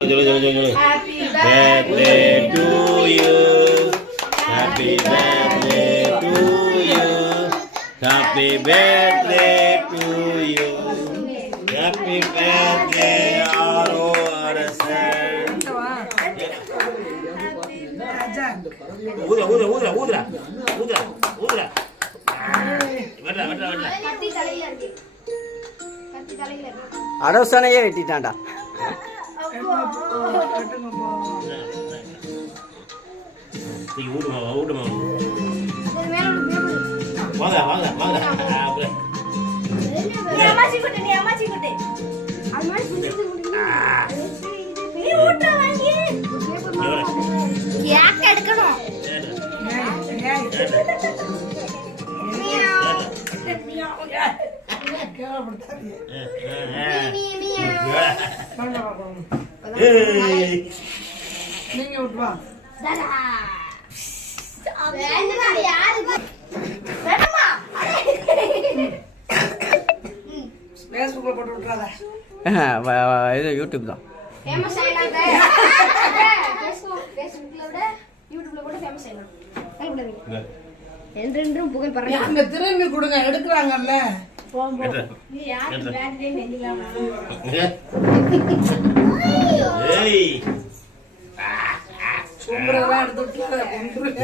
Happy birthday to you. Happy birthday to you. Happy birthday to you. Happy birthday, Aro Arasan. Udra. அரசனையே வெட்டிட்டான்டா. நீங்க விட்டுவா ஃபேஸ்புக்ல போட்டு விட்டுறாத. இது YouTube தான். ஃபேமஸ் ஆயிடாத. ஃபேஸ்புக்ல விட யூடியூப்ல கூட ஃபேமஸ் ஆயிடலாம். கல்படுங்க. என்றென்றும் புகழ் பரவ. அங்க திரும்பி கொடுங்க எடுக்கறாங்கல்ல. நீ யாருக்கு பர்த்டே வெண்டிலாம். ஏய். சூப்பரா எடுத்துட்டு கொன்றுங்க.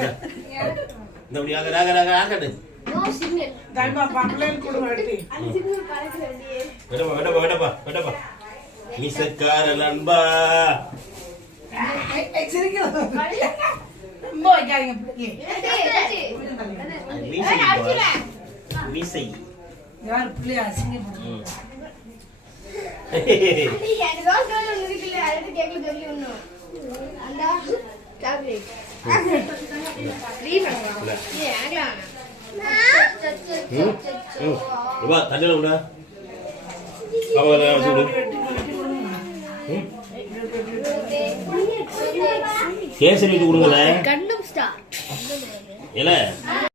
இந்த அப்படியே ஆகடு. No signal. டைமா பக்கலேல கொடுங்க எடுத்து. அந்த சிக்னல் கரெக்ட் ரெடியே. வெடப்பா. மீசக்கார நண்பா. சரிங்க. ரொம்ப வைக்காதீங்க பிள்ளைக்கு. மீசை. யார் பிள்ளை அசிங்கப்படுது. எனக்கு தான் சொல்ல இருக்குல்ல அது கேக்கல சொல்லி ஒண்ணும். அண்டா சாக்லேட். லீவ் பண்ணலாம். ஏ ஆகலாம். வா தண்ணீல உண்டா. அவளை சுடு. கேசரி கொடுங்கல. கண்டம் ஸ்டார். ஏல